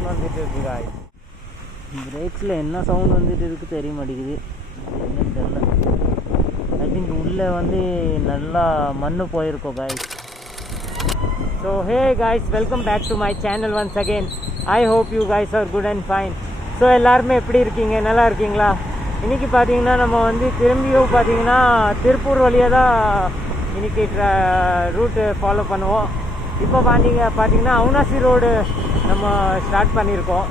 Sound வந்துட்டு இருக்கு guys. பிரேக்ஸில் என்ன சவுண்ட் வந்துட்டு இருக்கு தெரிய மாட்டேங்குது, என்னன்னு தெரியல. ஐ திங்க் உள்ளே வந்து நல்லா மண்ணு போயிருக்கோம் guys. So hey guys, welcome back to my channel once again. I hope you guys are good and fine. So எல்லாருமே எப்படி இருக்கீங்க, நல்லா இருக்கீங்களா? இன்றைக்கி பார்த்தீங்கன்னா நம்ம வந்து திரும்பியும் பார்த்தீங்கன்னா திருப்பூர் வழியாக தான் இன்றைக்கி ரூட்டு ஃபாலோ பண்ணுவோம். இப்போ பார்த்தீங்கன்னா அவினாசி ரோடு நம்ம ஸ்டார்ட் பண்ணியிருக்கோம்.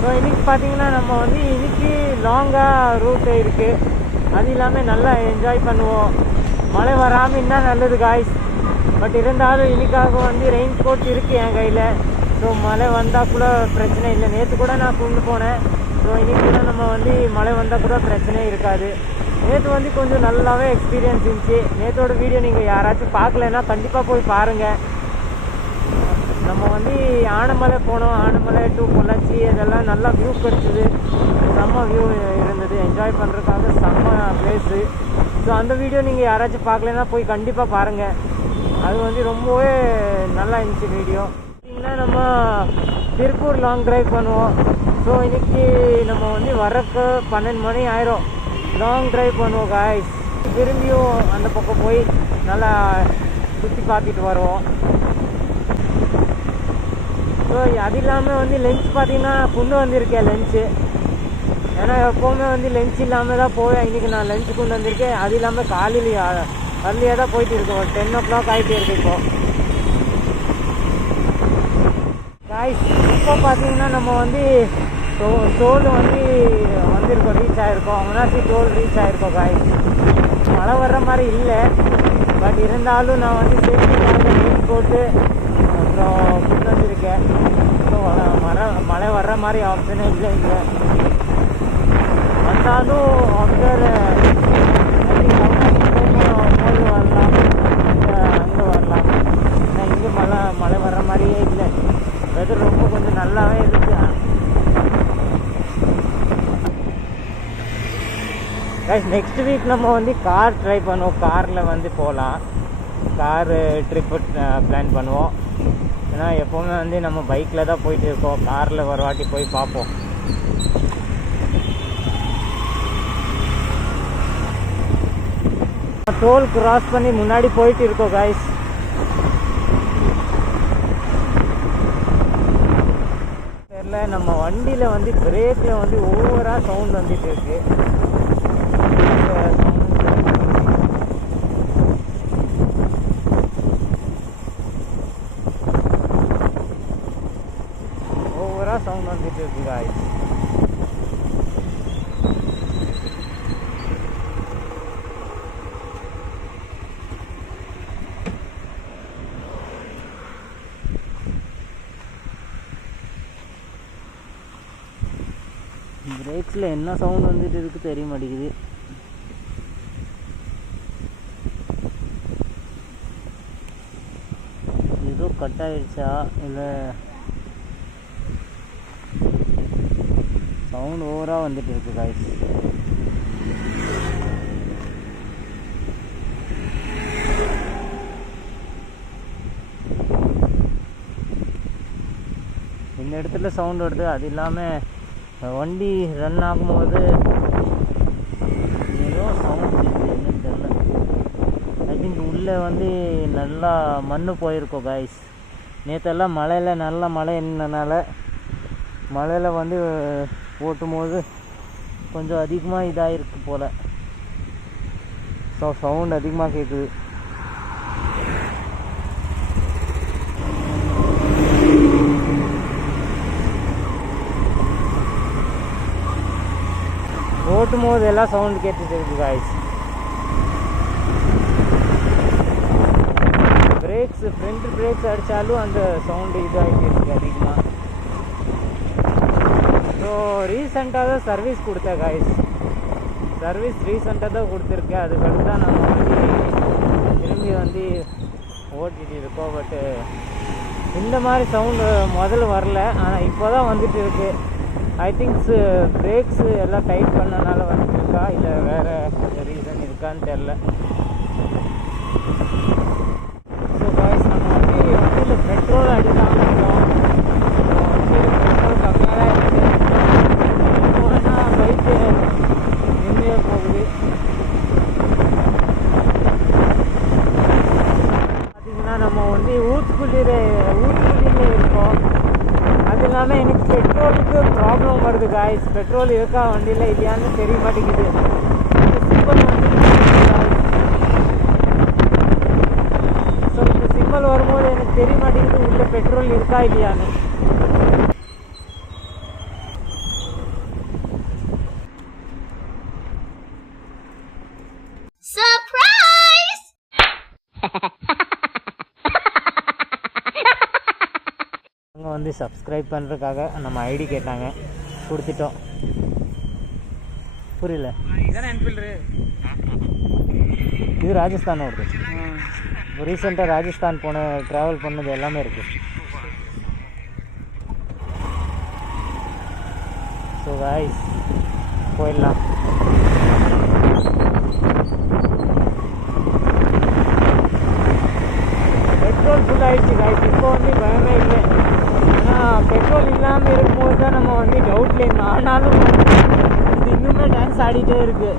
ஸோ இன்றைக்கி பார்த்தீங்கன்னா நம்ம வந்து இன்றைக்கி லாங்காக ரூட்டு இருக்குது. அது இல்லாமல் நல்லா என்ஜாய் பண்ணுவோம். மழை வராமல் இருந்தால் நல்லது காய்ஸ். பட் இருந்தாலும் இன்றைக்காக வந்து ரெயின் கோட் இருக்குது என் கையில். ஸோ மழை வந்தால் கூட பிரச்சனை இல்லை. நேற்று கூட நான் கொண்டு போனேன். ஸோ இன்றைக்கி கூட நம்ம வந்து மழை வந்தால் கூட பிரச்சனை இருக்காது. நேற்று வந்து கொஞ்சம் நல்லாவே எக்ஸ்பீரியன்ஸ் இருந்துச்சு. நேற்றோட வீடியோ நீங்கள் யாராச்சும் பார்க்கலன்னா கண்டிப்பாக போய் பாருங்கள். நம்ம வந்து ஆனமலை போனோம். ஆனமலை டு பொள்ளாச்சி இதெல்லாம் நல்லா வியூ கிடச்சிது. செம்ம வியூ இருந்தது. என்ஜாய் பண்ணுறதுக்காக செம்ம பிளேஸு. ஸோ அந்த வீடியோ நீங்கள் யாராச்சும் பார்க்கலன்னா போய் கண்டிப்பாக பாருங்கள். அது வந்து ரொம்பவே நல்லா இருந்துச்சு வீடியோ. பார்த்திங்கன்னா நம்ம திருப்பூர் லாங் ட்ரைவ் பண்ணுவோம். ஸோ இன்றைக்கி நம்ம வந்து வரக்கு 12 மணி ஆயிரும். லாங் ட்ரைவ் பண்ணுவோம் காய்ஸ். திரும்பியும் அந்த பக்கம் போய் நல்லா சுற்றி பார்த்துட்டு வருவோம். ஸோ அது இல்லாமல் வந்து லஞ்ச் பார்த்திங்கன்னா கொண்டு வந்திருக்கேன் லஞ்சு. ஏன்னா எப்போவுமே வந்து லஞ்ச் இல்லாமல் தான் போவேன். இன்றைக்கி நான் லஞ்சு கொண்டு வந்திருக்கேன். அது இல்லாமல் காலையிலேயே அர்லியாக தான் போயிட்டு இருக்கோம். 10 o'clock ஆகிட்டே இருக்கு இப்போ காய்ஸ். இப்போ பார்த்தீங்கன்னா நம்ம வந்து டோல் வந்து வந்திருக்கோம், ரீச் ஆகிருக்கோம். அவினாசி டோல் ரீச் ஆகிருக்கோம் காய்ஸ். மழை வர்ற மாதிரி இல்லை, பட் இருந்தாலும் நான் வந்து சேஃப்டிக்காக ரெயின் போட்டு அப்புறம் கொண்டு வந்திருக்கேன். ஸோ மழை வர்ற மாதிரி ஆப்ஷனே இல்லை இங்கே. வந்தாலும் ஆஃப்டர் போது வரலாம், அங்கே வரலாம். ஏன்னா இங்கே மழை வர்ற மாதிரியே இல்லை. வெதர் ரொம்ப கொஞ்சம் நல்லாவே இருக்கு. நெக்ஸ்ட் வீக் நம்ம வந்து கார் ட்ரை பண்ணுவோம். காரில் வந்து போகலாம். காரு ட்ரிப்பு பிளான் பண்ணுவோம். ஏன்னா எப்போவுமே வந்து நம்ம பைக்கில் தான் போயிட்டு இருக்கோம். காரில் ஒரு வாட்டி போய் பார்ப்போம். டோல் கிராஸ் பண்ணி முன்னாடி போயிட்டு இருக்கோம் காய்ஸ். தெரியல, நம்ம வண்டியில் வந்து பிரேக்கில் வந்து ஓவராக சவுண்ட் வந்துட்டு இருக்கு. ஓவராக சவுண்ட் வந்துட்டு இருக்கு காய்ஸ். பிரேக்ஸில் என்ன சவுண்ட் வந்துட்டு இருக்கு தெரிய மாட்டேங்குது. ஏதோ கட் ஆயிடுச்சா இல்லை சவுண்ட் ஓவராக வந்துட்டு இருக்கு காய்ஸ். இந்த இடத்துல சவுண்ட் வருது. அது இல்லாமல் வண்டி ரன் ஆகும்போது ஏதோ சவுண்ட் இருக்குது, என்னன்னு தெரில. ஐ திங்க் உள்ளே வந்து நல்லா மண்ணு போயிருக்கோம் காய்ஸ். நேற்றெல்லாம் மழையில் நல்ல மழை என்னனால மழையில் வந்து ஓட்டும்போது கொஞ்சம் அதிகமாக இதாகிருக்கு போல். ஸோ சவுண்ட் அதிகமாக கேட்குது. ஓட்டும் போது எல்லாம் சவுண்ட் கேட்டுட்டு இருக்கு காய்ஸ். பிரேக்ஸ் ஃப்ரண்ட் பிரேக்ஸ் அடித்தாலும் அந்த சவுண்டு இதாகிட்டு இருக்கு அதிகமாக. ஸோ ரீசெண்டாக தான் சர்வீஸ் கொடுத்தேன் காய்ஸ். சர்வீஸ் ரீசெண்டாக தான் கொடுத்துருக்கேன். அதுக்கடுத்து தான் நம்ம வந்து திரும்பி வந்து ஓட்டிகிட்டு இருக்கோம். பட்டு இந்த மாதிரி சவுண்டு முதல்ல வரல, ஆனால் இப்போ தான் வந்துட்டு இருக்கு. ஐ திங்க்ஸ் பிரேக்ஸு எல்லாம் டைட் பண்ணனால வந்துருக்கா இல்லை வேறு ரீசன் இருக்கான்னு தெரில. ஸோ காய்ஸ் நம்ம வண்டியில் பெட்ரோல் அடிக்காமல் இருக்கோம். வண்டியில் பெட்ரோல் கம்மியாக தான் இருக்குது. இப்போ வேணால் பைக்கு நின்றே போகுது. பார்த்திங்கன்னா நம்ம வந்து ஊத்துக்குளியில் இருக்கோம். அது இல்லாமல் எனக்கு பெட்ரோலுக்கு ப்ராப்ளம் வருது காய்ஸ். பெட்ரோல் இருக்கா வண்டியில் இல்லையான்னு தெரிய மாட்டேங்குது. இந்த சிம்பிள் வந்து ஸோ இந்த சிம்பிள் வரும்போது எனக்கு தெரிய மாட்டேங்குது உள்ள பெட்ரோல் இருக்கா இல்லையான்னு. அவங்க வந்து சப்ஸ்கிரைப் பண்ணுறதுக்காக நம்ம ஐடி கேட்டாங்க, கொடுத்துட்டோம். புரியல. இது ராஜஸ்தான் வருது. ரீசெண்டாக ராஜஸ்தான் ட்ராவல் பண்ணது எல்லாமே இருக்குது. ஸோ காய்ஸ் போயிடலாம். பெட்ரோல் ஃபுல் ஆகிடுச்சு காய்ஸ். இப்போ வந்து பயமே இல்லை. ஆனால் பெட்ரோல் இல்லாமல் இருக்கும்போது தான் நம்ம வந்து டவுட்ல இருந்தோம். ஆனாலும் இது இன்னுமே டான்ஸ் ஆடிட்டே இருக்குது.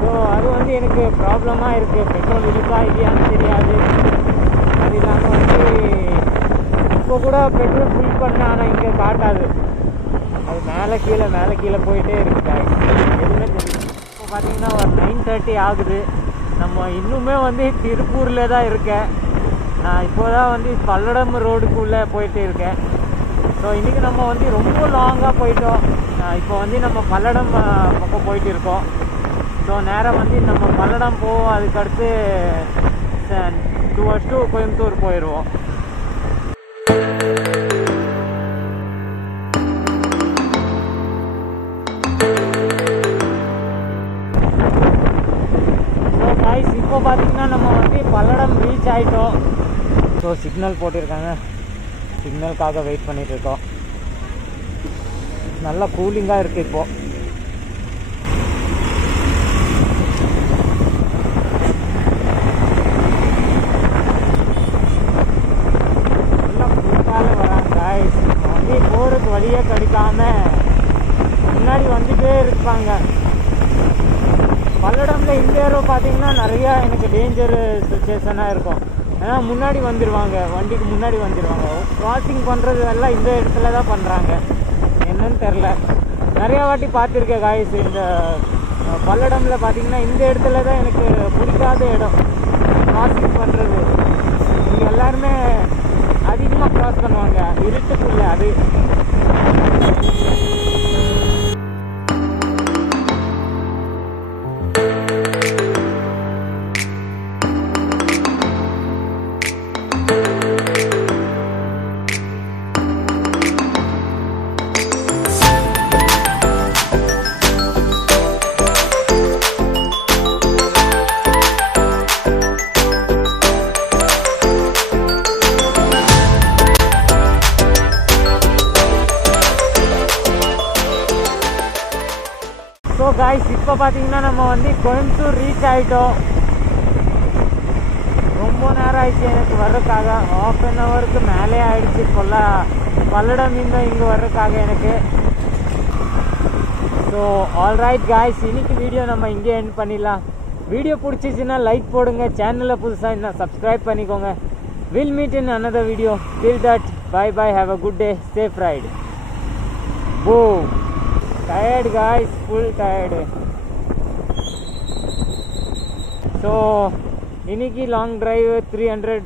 ஸோ அது வந்து எனக்கு ப்ராப்ளமாக இருக்குது. பெட்ரோல் இருக்கா இல்லையான்னு தெரியாது. அது இல்லாமல் வந்து இப்போ கூட பெட்ரோல் ஃபுல் பண்ணேன், ஆனால் இங்கே காட்டாது. அது மேலே கீழே போயிட்டே இருக்குது காய்ஸ். எதுவுமே தெரியும். இப்போ பார்த்தீங்கன்னா ஒரு 9:30 ஆகுது. நம்ம இன்னுமே வந்து திருப்பூரில் தான் இருக்கேன். நான் இப்போ தான் வந்து பல்லடம் ரோடுக்குள்ளே போயிட்டு இருக்கேன். ஸோ இன்றைக்கி நம்ம வந்து ரொம்ப லாங்காக போயிட்டோம். இப்போ வந்து நம்ம பல்லடம் பக்கம் போயிட்டு இருக்கோம். ஸோ நேராக வந்து நம்ம பல்லடம் போவோம். அதுக்கடுத்து டுவர்ஸ் டு கோயம்புத்தூர் போயிடுவோம். ஸோ காய்ஸ் இப்போ பார்த்திங்கன்னா நம்ம வந்து பல்லடம் ரீச் ஆகிட்டோம். ஸோ சிக்னல் போட்டிருக்காங்க, சிக்னலுக்காக வெயிட் பண்ணிகிட்ருக்கோம். நல்லா கூலிங்காக இருக்குது இப்போது. நல்லா குளிக்கால வராங்க காய்ஸ். வண்டி போகிறதுக்கு வழியே கிடைக்காம முன்னாடி வந்துகிட்டே இருப்பாங்க. பல்லடமில் இந்த ஏரியா பார்த்தீங்கன்னா நிறையா எனக்கு டேஞ்சர் சுச்சுவேஷனாக இருக்கும். ஏன்னா முன்னாடி வந்துடுவாங்க, வண்டிக்கு முன்னாடி வந்துடுவாங்க. கிராசிங் பண்ணுறது எல்லாம் இந்த இடத்துல தான் பண்ணுறாங்க. என்னன்னு தெரில. நிறையா வாட்டி பார்த்துருக்கேன் காய்ஸ். இந்த பல்லடமில் பார்த்தீங்கன்னா இந்த இடத்துல தான் எனக்கு பிடிக்காத இடம் கிராசிங் பண்ணுறது. இங்கே எல்லாருமே அதிகமாக கிராஸ் பண்ணுவாங்க இருட்டுக்குள்ளே. அது ஸோ காய்ஸ் இப்போ பார்த்தீங்கன்னா நம்ம வந்து கோயம்புத்தூர் ரீச் ஆகிட்டோம். ரொம்ப நேரம் ஆயிடுச்சு எனக்கு வர்றதுக்காக. 1/2 ஹவருக்கு மேலே ஆகிடுச்சு. இப்போல்லாம் பல்லடம் இங்கே வர்றதுக்காக எனக்கு. ஸோ ஆல்ரைட் காய்ஸ், இன்னைக்கு வீடியோ நம்ம இங்கே எண்ட் பண்ணிடலாம். வீடியோ பிடிச்சிச்சின்னா லைக் போடுங்க. சேனலில் புதுசாக இன்னும் சப்ஸ்கிரைப் பண்ணிக்கோங்க. Will meet in another video. till that, bye bye, have a good day, safe ride. Boom. Tired guys, full tired. So இன்னைக்கு லாங் டிரைவ் 300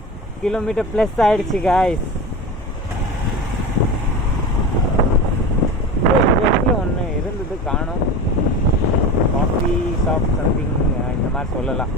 km ப்ளஸ் ஆயிடுச்சு guys. இடத்துல ஒன்று இருந்தது காணோம். காஃபி ஷாப் சம்திங் இந்த மாதிரி சொல்லலாம்.